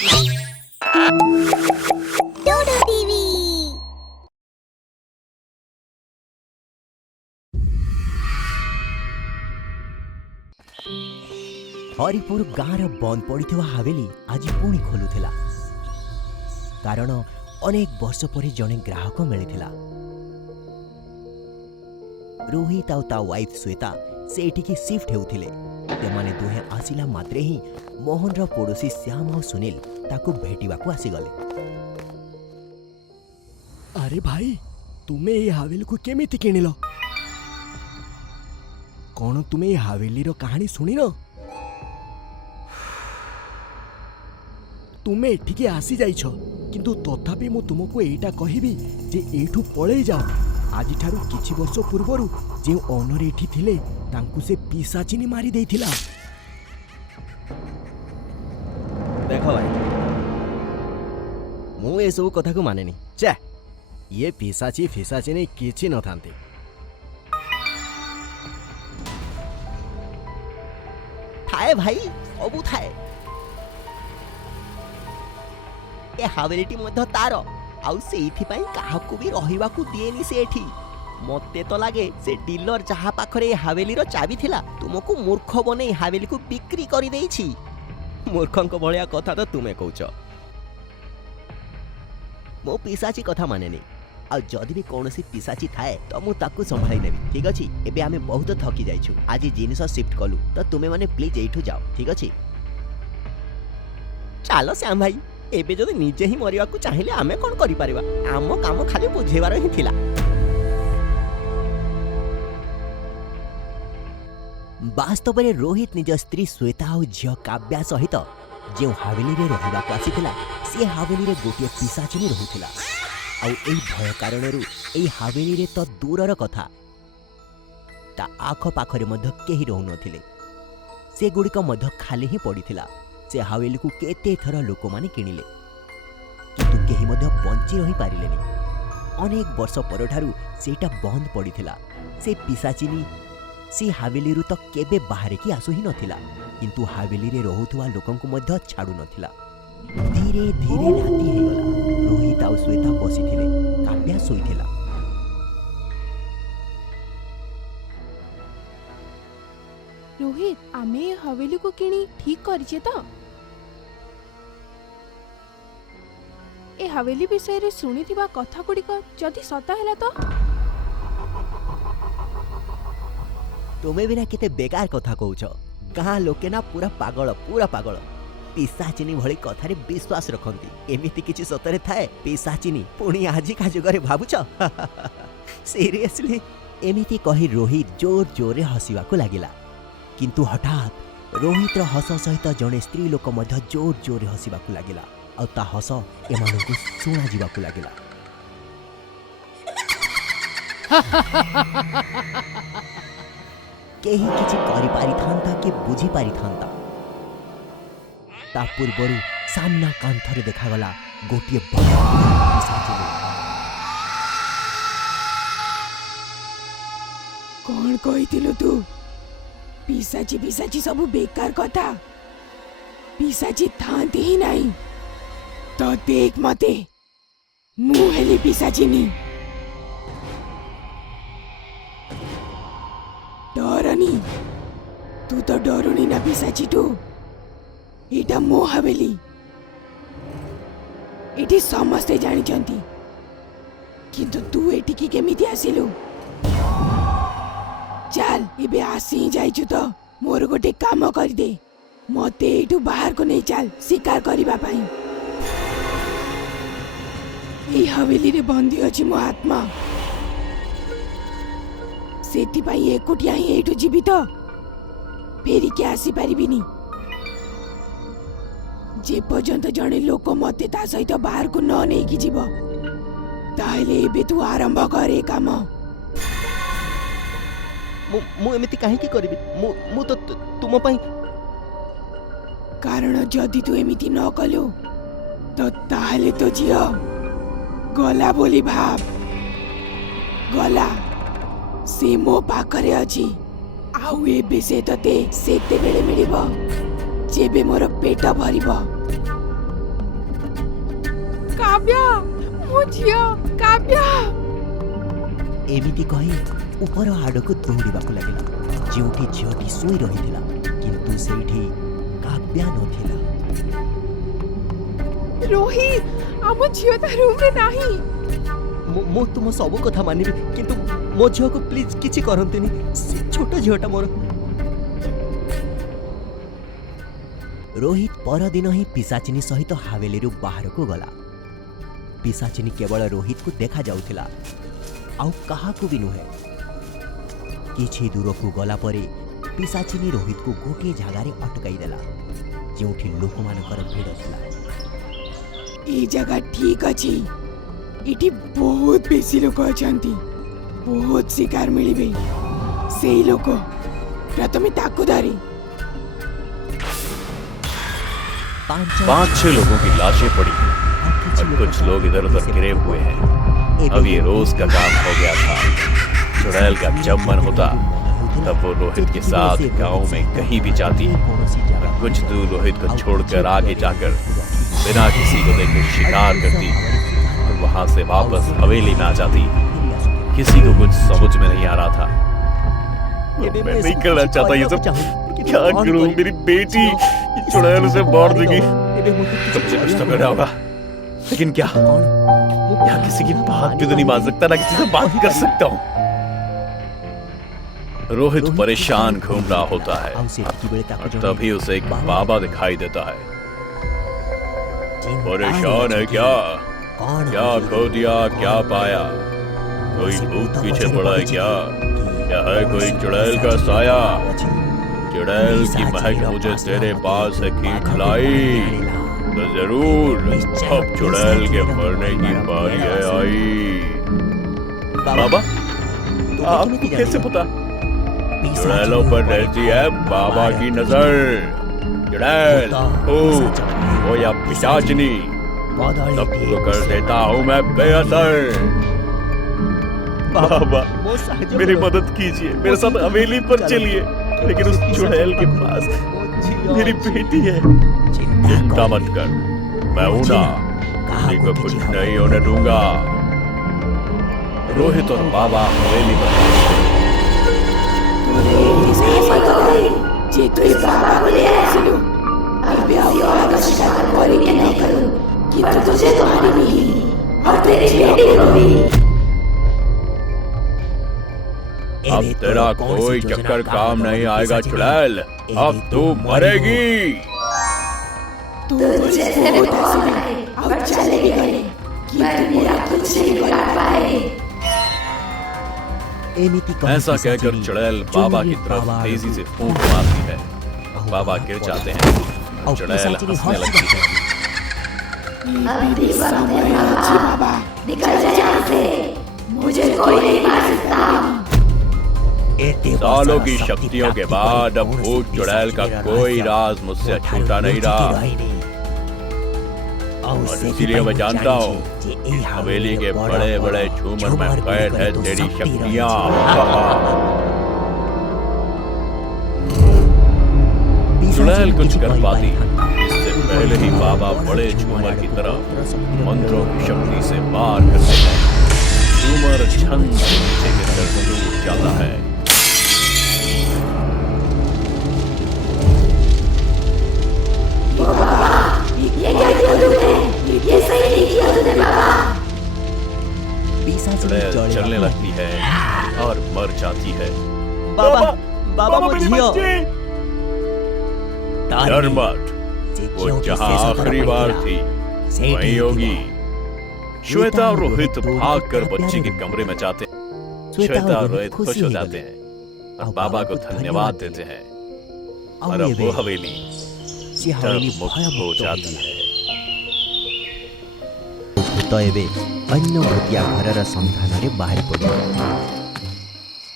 डोडो TV. Haripur गाँव बंद पड़ी हावेली आज पुणी खोलुला कारण अनेक वर्ष पर जड़े ग्राहक मिलता। रोहित आउ ता वाइफ श्वेता से एठिकी शिफ्ट होउथिले। तेमाने दुहे आसिला मात्रे ही मोहन रो पड़ोसी श्याम और सुनील ताकू भेटिबाकू आसीगले। अरे भाई तुमे ये हावेली को केमिति किनिलो? कौन तुमे ये हावेली रो कहानी सुनी न? तुमे एठिके आसी जाइछ किंतु तथापि मु तुमको एटा कहिबी जे एठू पळेई जाओ। आज ठारू किछि वर्ष पूर्वरु जे ओनर एठी थिले तांकु से पिसाचिनी मारी देइथिला। देखो भाई मु ए सब कथा को मानेनी। चा ये पिसाची फिसाचिनी किछि न थांती। थाए भाई सबु थाए। ए हावेलीटी मध्य तार आउ सेइथि पई काहाकू भी रहिबाकू दिएनी से एठी। मते तो लागे से डीलर जहा पाखरे हावेली रो चाबी थिला तुमको मूर्ख बने हावेली को बिक्री करि देइछि। मूर्खंक भलिया कथा तो तुमे कहउछ। मो पिसाची कथा मानेनी। आ जदि भी कोनोसी पिसाची थाए तो मु ताकू संभाली नेबी। ठीक अछि एबे आमे बहुत थकी जाइछु। आज जिनिस शिफ्ट कलु तो तुमे माने प्लीज एठू जाओ। ठीक अछि चलो श्याम भाई एबे जदि निजे ही मरिया को चाहिए आमे कोन करि परिबा। आमो काम खाली बुझेबार ही थिला। वास्तव में रोहित निज स्त्री श्वेता और झियो काव्या सहित जो हावेली रे रहिबा को आसीथिला से हावेली रे गोटे पिसाचिनी रहुथिला। आउ एई भय कारणरू एई हावेली रे तो दूरर कथा ता आख पाखरे मध्य केही रहु नथिले। से गुडिक मध्य खाली ही पड़िथिला। से हावेली को केते थर लोक माने किनिले किंतु केही मध्य बंची रही पारिलेनी। अनेक वर्ष परठारू सेटा बंद पड़िथिला। से पिसाचिनी से हावेली रु तो केबे बाहर की आसु ही नथिला किंतु हावेली रे रहुथुवा लोकंकु मध्य छाडु नथिला। धीरे धीरे राती हेगला। रोहित आउ श्वेता बसिथिले। काव्या सोइथिला। रोहित आमे हवेली को किणी ठीक करिचे तो? ए हवेली विषय रे सुनिथिबा कथा गुड़िक जदि सत हैला तो? तुमे बिना केते बेकार कथा कहउछ। गाँ लोके ना पूरा पागल पिसाचिनी भली कथारे विश्वास रखंती। एमिति किछि सतरे थाए पिसाचिनी पुणी आजि का जुगरे भाबुछ? सीरियसली एमिति कहि रोहित जोर जोरे हसिबा को लागिला। किंतु हठात रोहित रो हस सहित जने स्त्री लोक मध्य जोर जोर हसिबा को लागिला। आ ता हस एमानकु सुना जिबा को लागिला। केही किछि करि पारि थांता कि बुझी पारि थांता। ता पूर्वरु सामना कांथरे देखागला गोटिए पिसाचिनी। कौन कहिथिलु तू? पिसाची सब बेकार कथा। पिसाची थांती ही नहीं तो देख मते मु हेली पिसाचिनी। डरनी तू तो डरुनी ना पिसाची टू। एटा मो हवेली। एटी समस्ते जानी चंती किंतु तू एटी की केमिति आसिलु? चल इबे आसी जाइछु तो मोर गोटे काम कर दे। मते एठू बाहर को नहीं चल शिकार करिबा पाई। ए हवेली रे बंदी अछि मो आत्मा। सेति पाई एकुटिया ही एठू जीवित फेरी के आसी पारिबिनी। जे पर्यंत जने लोक मते ता सहित बाहर को न नहीं की जीव ताहले एबे तू आरंभ करे काम। मु एमिति काहे की करबी? मु तो तुम पई कारण जदि तू एमिति न कलु तो ताहले तो जियो गला बोली भाव। गला से मो पाखरे अछि। आउ एबे से तते सेते बेले मिलिबो जेबे मोर पेट भरिबो। काव्या मो झियो काव्या एमिति कही ऊपर आड़क दौड़ाक लगिला जोटी झीटी शोई रही किंतु सेठी काव्या नथिला। रोहित आम झियो ता रूम रे नाही। मो तुम सब कथा मानिबे किंतु मो झील को प्लीज किछि करंतनी से छोट झीलटा मोर। रोहित परदिन ही पिशाचिनी सहित हावेली बाहर को गला। पिशाचिनी केवल रोहित को देखा जाउथिला आउ कहा को भी नुहे। किछि दूर को गला परे पिशाचिनी रोहित को गोटे जगार अटकाई देला जोठी लोक मानकर भीड़ थिला। ई जगह ठीक अछि, इठी बहुत बेसी लोक अछंती, बहुत शिकार मिलिबे। सेई लोक प्रथमे ताकू धरी। 5-6 लोगों की लाशें पड़ी हैं और कुछ लोग इधर उधर गिरे हुए हैं। अब ये रोज का काम हो गया था। चुड़ैल का जब मन होता तब वो रोहित के साथ गांव में कहीं भी जाती और कुछ दूर रोहित को छोड़कर आगे जाकर बिना किसी को देखे शिकार करती और वहां से वापस हवेली में आ जाती। किसी को कुछ समझ में नहीं आ रहा था। मैं नहीं करना चाहता ये सब। क्या करूं? मेरी बेटी चुड़ैल से मार देगी तो मुझे कुछ तो करना होगा। लेकिन क्या यहाँ किसी की बात भी तो नहीं मान सकता, ना किसी से बात कर सकता हूँ। रोहित परेशान घूम रहा होता है और तभी उसे एक बाबा दिखाई देता है। परेशान है क्या? क्या खो दिया, क्या पाया? कोई भूत पीछे पड़ा है क्या? क्या है कोई चुड़ैल का साया? चुड़ैल की महक मुझे तेरे पास है खींच लाई तो जरूर अब चुड़ैल के मरने की बारी है आई। बाबा आपको कैसे पता? चुड़ैलों पर रहती है बाबा की नजर। चुड़ैल हो या पिशाचिनी सबको कर देता हूँ मैं बेअसर। बाबा मेरी मदद कीजिए, मेरे साथ हवेली पर चलिए, लेकिन उस चुड़ैल के पास मेरी बेटी है। चिंता मत कर, मैं हूं ना, किसी को कुछ नहीं होने दूंगा। रोहित और बाबा हवेली पर तुझे तुम्हारी भी और तेरी बेटी को भी। अब तेरा कोई चक्कर काम नहीं आएगा चुड़ैल, अब तू मरेगी। तू मुझे बहुत हंसी अब चले गए कि तू मेरा कुछ नहीं कर पाए। ऐसा कहकर चुड़ैल बाबा की तरफ तेजी से फूंक मारती है। बाबा गिर जाते हैं। चुड़ैल हंसने लगती है। बाबा निकल जा यहाँ से, मुझे कोई नहीं मार सकता। सालों की शक्तियों के बाद अब भूत चुड़ैल का कोई राज मुझसे छूटा नहीं रहा और इसीलिए मैं जानता हूँ हवेली के बड़े बड़े झूमर में कैद है तेरी शक्तियाँ। चुड़ैल कुछ कर पाती इससे पहले ही बाबा बड़े झूमर की तरह मंत्रों की शक्ति से मार करते हैं। झूमर छंद से नीचे गिरकर टूट जाता है। ये क्या किया तूने? ये सही नहीं किया तूने बाबा। चुड़ैल चलने लगती है और मर जाती है। बाबा बाबा मुझियो डर मत, वो जहाँ आखिरी बार थी वहीं होगी। श्वेता और रोहित भागकर बच्ची के कमरे में जाते हैं। श्वेता और रोहित खुश हो जाते हैं और बाबा को धन्यवाद देते हैं और अब वो हवेली मुक्त हो जाती है। तो एबे अन्य भूतिया घरर संधान बाहर पड़े।